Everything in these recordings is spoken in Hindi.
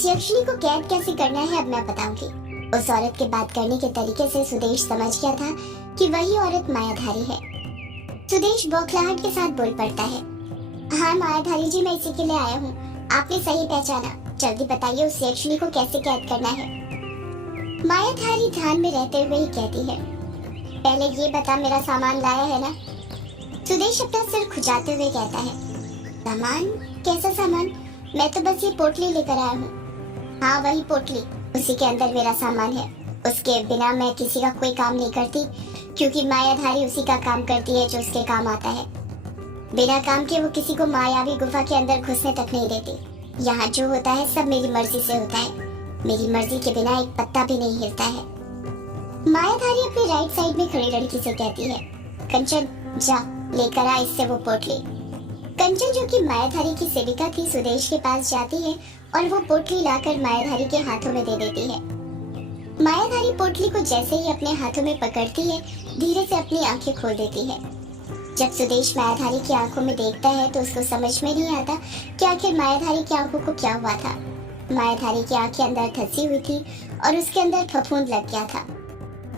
उस यक्षिणी को कैद कैसे करना है अब मैं बताऊंगी। उस औरत के बात करने के तरीके से सुदेश समझ गया था कि वही औरत मायाधारी है। सुदेश बौखलाहट के साथ बोल पड़ता है, हाँ मायाधारी जी, मैं इसी के लिए आया हूँ। आपने सही पहचाना, जल्दी बताइए उस यक्षिणी को कैसे कैद करना है। मायाधारी ध्यान में रहते हुए ही कहती है, पहले ये बता मेरा सामान लाया है ना। सुदेश अपना सिर खुजाते हुए कहता है, सामान? कैसा सामान? मैं तो बस ये पोटली लेकर आया हूँ। हाँ वही पोटली, उसी के अंदर मेरा सामान है। उसके बिना मैं किसी का कोई काम नहीं करती, क्योंकि मायाधारी उसी का काम करती है जो उसके काम आता है। बिना काम के वो किसी को मायावी गुफा के अंदर घुसने तक नहीं देती। यहाँ जो होता है सब मेरी मर्जी से होता है। मेरी मर्जी के बिना एक पत्ता भी नहीं हिलता है। मायाधारी अपनी राइट साइड में खड़ी लड़की से कहती है, कंचन जा लेकर आ इससे वो पोटली। कंचन जो कि मायाधारी की सेविका थी, सुदेश के पास जाती है और वो पोटली लाकर मायाधारी के हाथों में दे देती है। मायाधारी पोटली को जैसे ही अपने हाथों में पकड़ती है, धीरे से अपनी आंखें खोल देती है। जब सुदेश मायाधारी की आंखों में देखता है तो उसको समझ में नहीं आता कि आखिर मायाधारी की आंखों को क्या हुआ था। मायाधारी की आंखें अंदर धंसी हुई थी और उसके अंदर फफूंद लग गया था।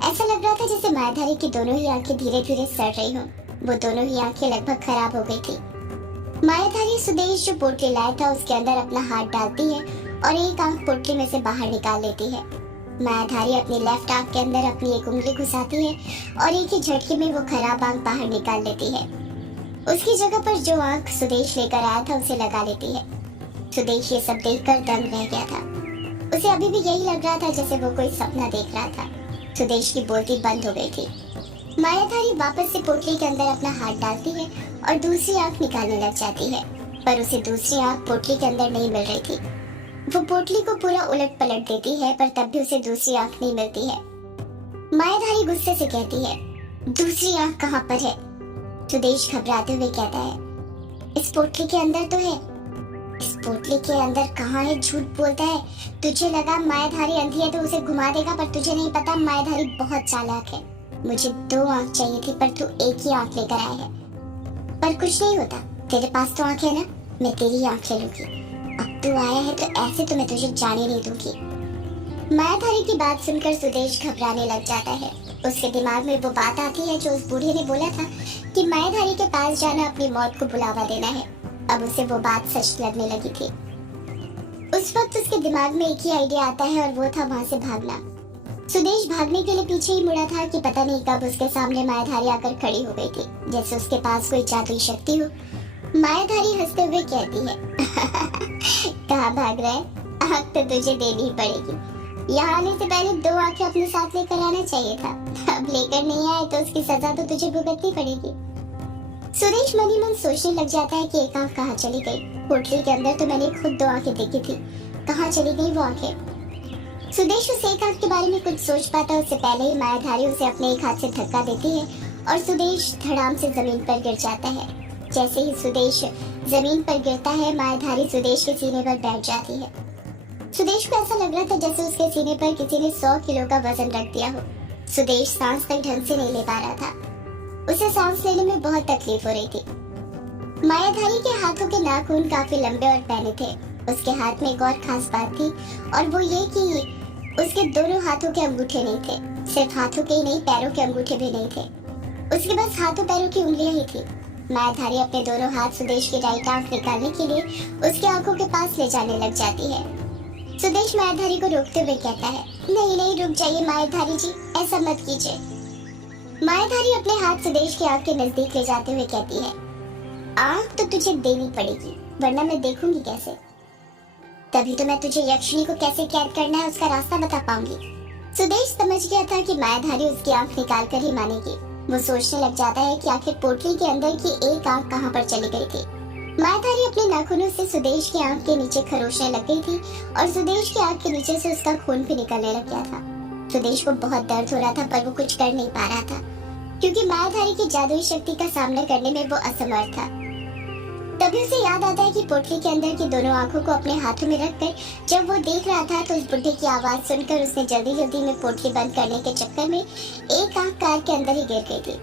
ऐसा लग रहा था जैसे मायाधारी की दोनों ही आंखें धीरे धीरे सड़ रही हों। वो दोनों ही आंखें लगभग खराब हो गई थी। मायाधारी सुदेश जो पोटली लाया था उसके अंदर अपना हाथ डालती है और एक आंख पोटली में से बाहर निकाल लेती है। मायाधारी अपनी लेफ्ट आंख के अंदर अपनी एक उंगली घुसाती है और एक ही झटके में वो खराब आंख बाहर निकाल लेती है। उसकी जगह पर जो आंख सुदेश लेकर आया था उसे लगा लेती है। सुदेश ये सब देखकर दंग रह गया था। उसे अभी भी यही लग रहा था जैसे वो कोई सपना देख रहा था। सुदेश की बोलती बंद हो गई थी। मायाधारी वापस से पोटली के अंदर अपना हाथ डालती है और दूसरी आंख निकालने लग जाती है, पर उसे दूसरी आंख पोटली के अंदर नहीं मिल रही थी। वो पोटली को पूरा उलट पलट देती है, पर तब भी उसे दूसरी आंख नहीं मिलती है। मायाधारी गुस्से से कहती है, दूसरी आंख कहाँ पर है? सुदेश घबराते हुए कहता है, इस पोटली के अंदर तो है। इस पोटली के अंदर कहाँ है? झूठ बोलता है। तुझे लगा मायाधारी अंधी है तो उसे घुमा देगा, पर तुझे नहीं पता मायाधारी बहुत चालाक है। मुझे 2 आंख चाहिए थी पर तू एक ही आंख लेकर आया है। पर कुछ नहीं होता, तेरे पास तो आंख है ना, मैं तेरी आंख ले लूंगी। अब तू आया है तो ऐसे तो मैं तुझे जाने नहीं दूंगी। मायाधारी की बात सुनकर सुदेश घबराने लग जाता है। उसके दिमाग में वो बात आती है जो उस बूढ़े ने बोला था कि मायाधारी के पास जाना अपनी मौत को बुलावा देना है। अब उसे वो बात सच लगने लगी थी। उस वक्त उसके दिमाग में एक ही आइडिया आता है और वो था वहां से भागना। सुदेश भागने के लिए पीछे ही मुड़ा था कि पता नहीं कब उसके सामने मायाधारी आकर खड़ी हो गई थी, जैसे उसके पास कोई जादुई शक्ति हो। मायाधारी हंसते हुए कहती है, कहाँ भाग रहा है? आँख तो तुझे देनी ही पड़ेगी। यहाँ आने से पहले 2 आंखें अपने साथ लेकर आना चाहिए था। अब लेकर नहीं आए तो उसकी सजा तो तुझे भुगतनी पड़ेगी। सुदेश मन ही मन सोचने लग जाता है कि एक आंख कहाँ चली गई। पोटली के अंदर तो मैंने खुद 2 आंखें देखी थी, कहाँ चली गई वो आंखें? सुदेश उस एक आंख के बारे में कुछ सोच पाता उससे पहले ही मायाधारी उसे अपने एक हाथ से धक्का देती है और सुदेश धड़ाम से जमीन पर गिर जाता है। जैसे ही सुदेश जमीन पर गिरता है, मायाधारी सुदेश के सीने पर बैठ जाती है। सुदेश को ऐसा लग रहा था जैसे उसके सीने पर किसी ने 100 किलो का वजन रख दिया हो। सुदेश सांस तक ढंग से नहीं ले पा रहा था। उसे सांस लेने में बहुत तकलीफ हो रही थी। मायाधारी के हाथों के नाखून काफी लंबे और पैने थे। उसके हाथ में एक और खास बात थी और वो ये कि उसके दोनों हाथों के अंगूठे नहीं थे। सिर्फ हाथों के ही नहीं, पैरों के अंगूठे भी नहीं थे। उसके पास हाथों पैरों की उंगलियां ही थी। मायाधारी अपने दोनों हाथ सुदेश की राइट आंख निकालने के लिए उसकी आंखों के पास ले जाने लग जाती है। सुदेश मायाधारी को रोकते हुए कहता है, नहीं नहीं रुक जाइए मायाधारी जी, ऐसा मत कीजिए। मायाधारी अपने हाथ सुदेश की आंख के नजदीक ले जाते हुए कहती है, आंख तो तुझे देनी पड़ेगी, वरना मैं देखूंगी कैसे? तभी तो मैं तुझे यक्षिणी को कैसे कैद करना है उसका रास्ता बता पाऊंगी। सुदेश समझ गया था कि मायाधारी उसकी आंख निकाल कर ही मानेगी। वो सोचने लग जाता है कि आखिर पोटली के अंदर की एक आंख कहाँ पर चली गई थी। मायाधारी अपने नाखूनों से सुदेश की आंख के नीचे खरोचने लग गई थी और सुदेश की आंख के नीचे से उसका खून भी निकलने लग गया था। सुदेश को बहुत दर्द हो रहा था पर वो कुछ कर नहीं पा रहा था, क्योंकि मायाधारी की जादुई शक्ति का सामना करने में वो असमर्थ था। तभी उसे याद आता है कि पोटली के अंदर की दोनों आंखों को अपने हाथों में रखकर जब वो देख रहा था तो उस बुढ़े की आवाज सुनकर उसने जल्दी जल्दी में पोटली बंद करने के चक्कर में एक आंख कार के अंदर ही गिर गई थी।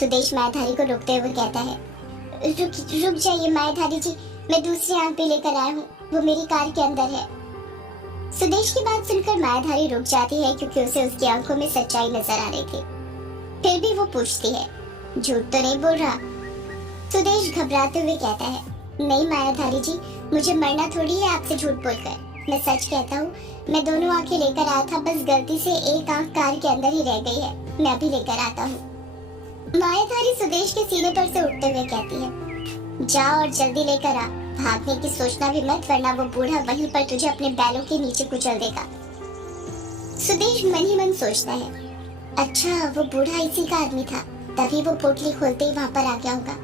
सुदेश मायाधारी को रोकते हुए कहता है, रुक जाइए मायाधारी जी, मैं दूसरी आंख भी लेकर आया हूँ, वो मेरी कार के अंदर है। सुदेश की बात सुनकर मायाधारी रुक जाती है क्योंकि उसे उसकी आंखों में सच्चाई नजर आ रही थी। फिर भी वो पूछती है, झूठ तो नहीं बोल रहा? सुदेश घबराते हुए कहता है, नहीं मायाधारी जी, मुझे मरना थोड़ी है आपसे झूठ बोलकर। मैं सच कहता हूँ, मैं दोनों आंखें लेकर आया था, बस गलती से एक आंख कार के अंदर ही रह गई है। मैं अभी लेकर आता हूँ। मायाधारी सुदेश के सीने पर से उठते हुए कहती है, जाओ और जल्दी लेकर आ। भागने की सोचना भी मत, वरना वो बूढ़ा वहीं पर तुझे अपने बैलों के नीचे कुचल देगा। सुदेश मन ही मन सोचता है, अच्छा वो बूढ़ा इसी का आदमी था, तभी वो पोटली खोलते ही वहां पर आ गया होगा।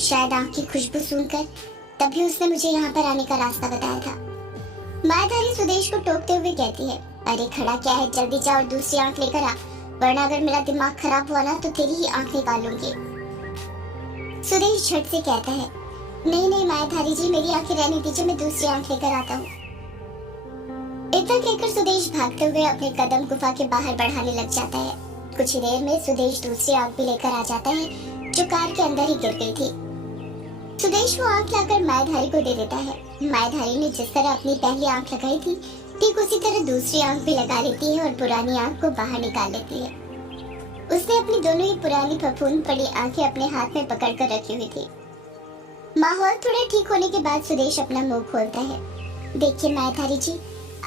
शायद आंख की खुशबू सुनकर तभी उसने मुझे यहाँ पर आने का रास्ता बताया था। मायाधारी सुदेश को टोकते हुए कहती है, अरे खड़ा क्या है, जल्दी जा और दूसरी आंख लेकर आ, वरना अगर मेरा दिमाग खराब हुआ ना तो तेरी ही आंख निकाल लूंगी। सुदेश झट से कहता है, नहीं नहीं मायाधारी जी, मेरी आंखें रहने दीजिए, मैं दूसरी आंख लेकर आता हूँ। इतना कहकर सुदेश भागते हुए अपने कदम गुफा के बाहर बढ़ाने लग जाता है। कुछ ही देर में सुदेश दूसरी आंख भी लेकर आ जाता है जो कार के अंदर ही गिर गई थी। सुदेश वो आंख लाकर मायाधारी को दे देता है। मायाधारी ने जिस तरह अपनी पहली आंख लगाई थी, ठीक उसी तरह दूसरी आंख भी लगा लेती है और पुरानी आंख को बाहर निकाल लेती है। उसने अपनी दोनों ही पुरानी फफूंद पड़ी आंखें अपने हाथ में पकड़कर रखी हुई थी। माहौल थोड़ा ठीक होने के बाद सुदेश अपना मुंह खोलता है। देखिए मायाधारी जी,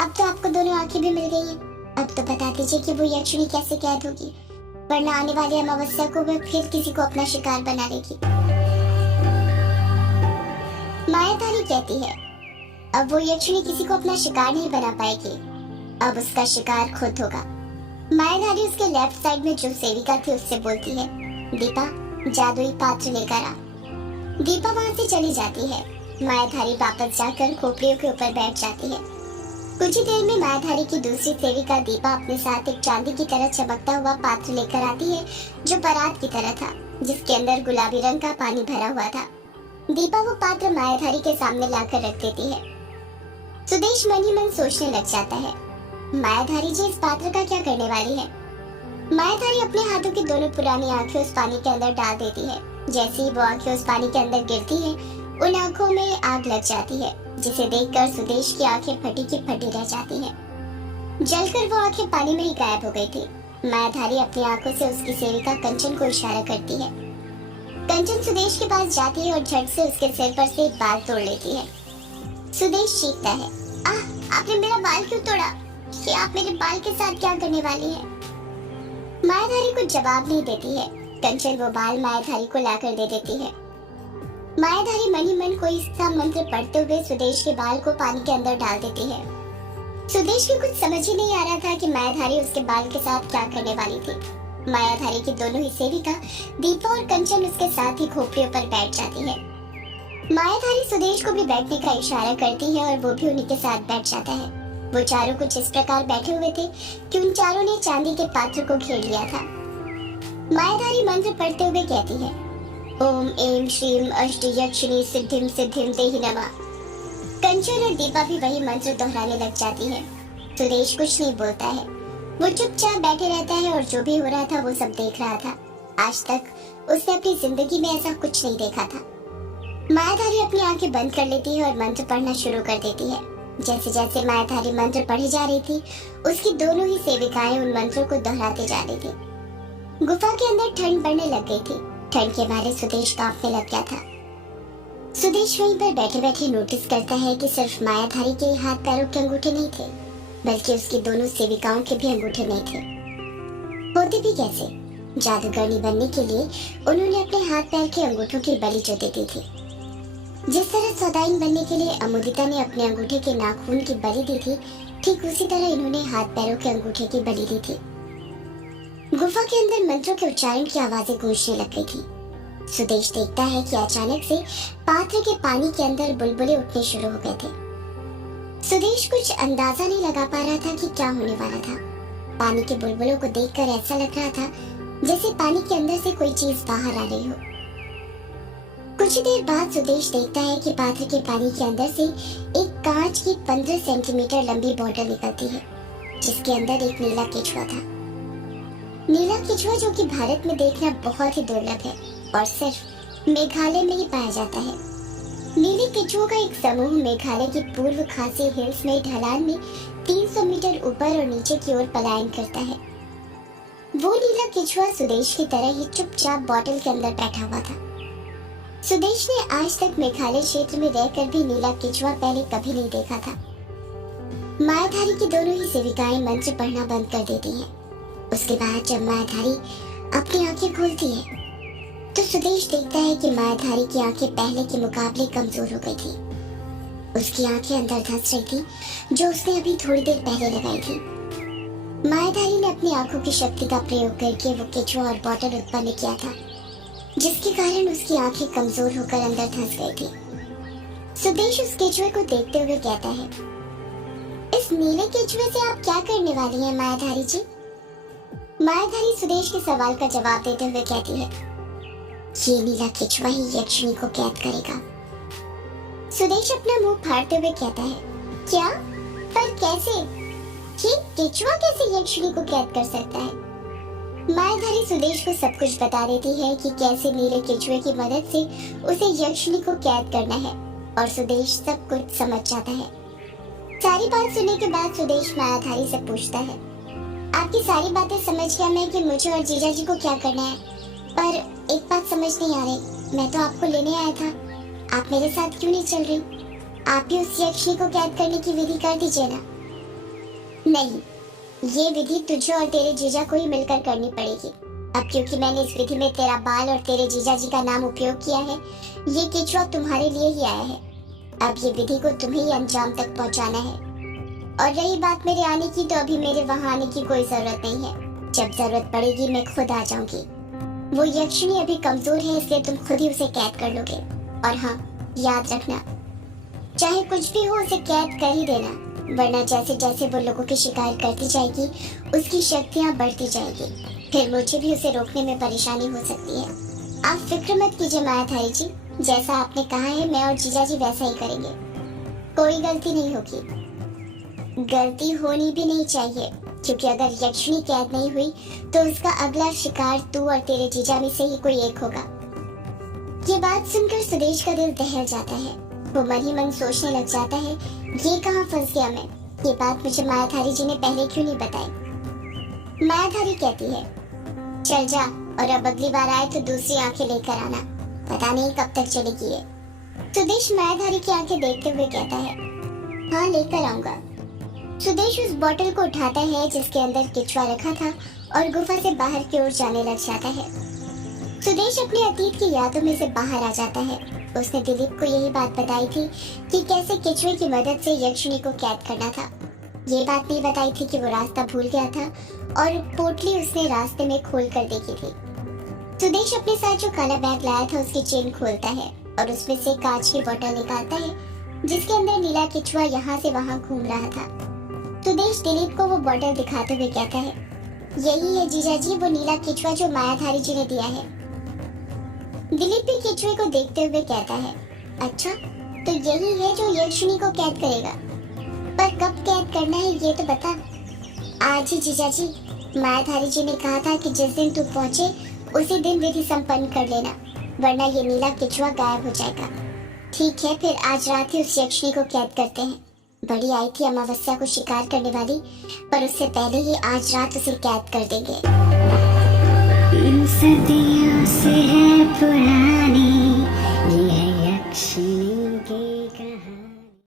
अब तो आपको दोनों आंखें भी मिल गई हैं। अब तो बता दीजिए कि वो यक्षिणी कैसे कैद होगी, वरना आने वाली अमावस्या को वह फिर किसी को अपना शिकार बना लेगी। मायाधारी कहती है, अब वो यक्षिणी किसी को अपना शिकार नहीं बना पाएगी, अब उसका शिकार खुद होगा। मायाधारी उसके लेफ्ट साइड में जो सेविका थी उससे बोलती है, दीपा जादुई पात्र लेकर आ। दीपा वहां से चली जाती है। मायाधारी वापस जाकर खोपड़ियों के ऊपर बैठ जाती है। कुछ ही देर में मायाधारी की दूसरी सेविका दीपा अपने साथ एक चांदी की तरह चमकता हुआ पात्र लेकर आती है जो बारात की तरह था, जिसके अंदर गुलाबी रंग का पानी भरा हुआ था। दीपा वो पात्र मायाधारी के सामने लाकर रख देती है। सुदेश मन ही मन सोचने लग जाता है, मायाधारी जी इस पात्र का क्या करने वाली है। मायाधारी अपने हाथों की दोनों पुरानी आंखें उस पानी के अंदर डाल देती है। जैसे ही वो आंखें उस पानी के अंदर गिरती है, उन आंखों में आग लग जाती है, जिसे देखकर सुदेश की आंखें फटी की फटी रह जाती हैं। जलकर वो आंखें पानी में ही गायब हो गई थी। मायाधारी अपनी आंखों से उसकी सेविका कंचन को इशारा करती है। कंचन सुदेश के पास जाती है और झट से उसके सिर पर से एक बाल तोड़ लेती है। सुदेश चीखता है, आपने मेरा बाल क्यों तोड़ा? ये आप मेरे बाल के साथ क्या करने वाली है? मायाधारी कुछ जवाब नहीं देती है। कंचन वो बाल मायाधारी को लाकर दे देती है। मायाधारी मन ही मन कोई सा मंत्र पढ़ते हुए सुदेश के बाल को पानी के अंदर डाल देती है। सुदेश को कुछ समझ ही नहीं आ रहा था कि मायाधारी उसके बाल के साथ क्या करने वाली थी। मायाधारी की दोनों ही सेविका दीपा और कंचन उसके साथ ही खोपड़ियों पर बैठ जाती है। मायाधारी सुदेश को भी बैठने का इशारा करती है और वो भी उन्हीं के साथ बैठ जाता है। वो चारों कुछ इस प्रकार बैठे हुए थे कि उन चारों ने चांदी के पात्र को घेर लिया था। मायाधारी मंत्र पढ़ते हुए कहती है, ओम एम श्रीम अष्ट यक्षिणी सिद्धिम सिद्धिम देहि नमः। कंचन और दीपा भी वही मंत्र दोहराने लग जाती है। सुदेश कुछ नहीं बोलता है। वो चुपचाप बैठे रहता है और जो भी हो रहा था वो सब देख रहा था। आज तक उसने अपनी जिंदगी में ऐसा कुछ नहीं देखा था। मायाधारी अपनी आंखें बंद कर लेती है और मंत्र पढ़ना शुरू कर देती है। जैसे जैसे मायाधारी मंत्र पढ़ी जा रही थी, उसकी दोनों ही सेविकाएं उन मंत्रों को दोहराते जा रही थी। गुफा के अंदर ठंड बढ़ने लग गई थी। ठंड के मारे सुदेश कांपने लग गया था। सुदेश वहीं पर बैठे बैठे नोटिस करता है कि सिर्फ मायाधारी के हाथ पैरों के अंगूठे नहीं थे, बल्कि उसकी दोनों सेविकाओं के भी अंगूठे नहीं थे। होते भी कैसे? जादूगरनी बनने के लिए उन्होंने अपने हाथ पैर के अंगूठों की बलि जो दे दी थी। जिस तरह सौदाइन बनने के लिए अमुदिता ने अपने अंगूठे के नाखून की बलि दी थी, ठीक उसी तरह इन्होंने हाथ पैरों के अंगूठे की बलि दी थी। गुफा के अंदर मंत्रों के उच्चारण की आवाजें गूंजने लग गई थी। सुदेश देखता है कि अचानक से पात्र के पानी के अंदर बुलबुले उठने शुरू हो गए थे। सुदेश कुछ अंदाजा नहीं लगा पा रहा था कि क्या होने वाला था। पानी के बुलबुलों को देखकर ऐसा लग रहा था जैसे पानी के अंदर से कोई चीज बाहर आ रही हो। कुछ ही देर बाद सुदेश देखता है कि पात्र के पानी के अंदर से एक कांच की 15 सेंटीमीटर लंबी बॉटल निकलती है, जिसके अंदर एक नीला केचुआ था। नीला केचुआ जो कि भारत में देखना बहुत ही दुर्लभ है और सिर्फ मेघालय में ही पाया जाता है। नीले केचुओं का एक समूह मेघालय की पूर्व खासी हिल्स में ढलान में 300 मीटर ऊपर और नीचे की ओर पलायन करता है। वो नीला केचुआ सुदेश की तरह ही चुपचाप बॉटल के अंदर बैठा हुआ था। सुदेश ने आज तक मेघालय क्षेत्र में रहकर भी नीला केचुआ पहले कभी नहीं देखा था। मायाधारी की दोनों ही सेविकाएं मंत्र पढ़ना बंद कर देती हैं। उसके बाद जब मायाधारी अपनी आंखें खोलती है तो सुदेश देखता है कि मायाधारी की आंखें पहले के मुकाबले कमजोर हो गई थी। उसकी आंखें अंदर धंस रही थी जो उसने अभी थोड़ी देर पहले लगाई थी। मायाधारी ने अपनी आंखों की शक्ति का प्रयोग करके वो केचुआ और बॉटल उत्पन्न किया था, जिसके कारण उसकी आंखें कमजोर होकर अंदर धंस गई थी। सुदेश उस केचुए को देखते हुए कहता है, इस नीले केचुए से आप क्या करने वाली हैं मायाधारी जी? मायाधारी सुदेश के सवाल का जवाब देते हुए कहती है, ये नीला केचुआ ही यक्षिणी को कैद करेगा। सुदेश अपना मुंह फाड़ते हुए कहता है, क्या? पर कैसे? ये केचुआ कैसे यक्षिणी को कैद कर सकता है? मायाधारी सुदेश को सब कुछ बता देती है कि कैसे नीले केचुए की मदद से उसे यक्षिणी को कैद करना है, और सुदेश सब कुछ समझ जाता है। सारी बात सुनने के बाद सुदेश मायाधारी से पूछता है, आपकी सारी बातें समझ गया मैं कि मुझे और जीजा जी को क्या करना है, पर एक बात समझ नहीं आ रही। मैं तो आपको लेने आया था, आप मेरे साथ क्यों नहीं चल रही? आप भी उस यक्षिणी को कैद करने की विधि कर दीजिए ना। नहीं, ये विधि तुझे और तेरे जीजा को ही मिलकर करनी पड़ेगी। अब क्योंकि मैंने इस विधि में तेरा बाल और तेरे जीजा जी का नाम उपयोग किया है, ये केचुआ तुम्हारे लिए ही आया है। अब ये विधि को तुम्हें ही अंजाम तक पहुंचाना है। और रही बात मेरे आने की, तो अभी मेरे वहां आने की कोई जरूरत नहीं है। जब जरूरत पड़ेगी मैं खुद आ जाऊंगी। वो यक्षिणी अभी कमजोर है, इसलिए तुम खुद ही उसे कैद कर लोगे। और हाँ, याद रखना, चाहे कुछ भी हो उसे कैद कर ही देना, वरना जैसे जैसे वो लोगों की शिकार करती जाएगी उसकी शक्तियां बढ़ती जाएगी। फिर मुझे भी उसे रोकने में परेशानी हो सकती है। आप फिक्र मत कीजिए मायाधारी जी, जैसा आपने कहा है मैं और जीजा जी वैसा ही करेंगे। कोई गलती नहीं होगी, गलती होनी भी नहीं चाहिए, क्योंकि अगर यक्षिणी कैद नहीं हुई तो उसका अगला शिकार तू और तेरे जीजा में से ही कोई एक होगा। ये बात सुनकर सुदेश का दिल दहल जाता है। वो मन ही मन सोचने लग जाता है, ये कहाँ फंस गया मैं? ये बात मुझे मायाधारी जी ने पहले क्यों नहीं बताई? मायाधारी कहती है, चल जा और अब अगली बार आए तो दूसरी आंखें लेकर आना, पता नहीं कब तक चलेगी ये। सुदेश मायाधारी की आंखें देखते हुए कहता है, हाँ लेकर आऊंगा। सुदेश उस बोतल को उठाता है जिसके अंदर केचुआ रखा था और गुफा से बाहर की ओर जाने लग जाता है। सुदेश अपने अतीत की यादों में से बाहर आ जाता है। उसने दिलीप को यही बात बताई थी कि कैसे केचुए की मदद से यक्षिणी को कैद करना था। ये बात नहीं बताई थी कि वो रास्ता भूल गया था और पोटली उसने रास्ते में खोल कर देखी थी। सुदेश अपने साथ जो काला बैग लाया था उसकी चेन खोलता है और उसमें से कांच की बोतल निकालता है जिसके अंदर नीला केचुआ यहाँ से वहाँ घूम रहा था। सुदेश दिलीप को वो बोतल दिखाते हुए कहता है, यही है जीजा जी वो नीला केचुआ जो मायाधारी जी ने दिया है। दिलीप भी केचुए को देखते हुए कहता है, अच्छा तो यही है जो यक्षिणी को कैद करेगा, पर कब कैद करना है ये तो बता। आज ही जीजा जी, मायाधारी जी ने कहा था कि जिस दिन तू पहुँचे उसी दिन विधि संपन्न कर लेना, वरना ये नीला केचुआ गायब हो जाएगा। ठीक है, फिर आज रात ही उस यक्षिणी को कैद करते हैं। बड़ी आई थी अमावस्या को शिकार करने वाली, पर उससे पहले ही आज रात उसे कैद कर देंगे। सदियों से है पुराना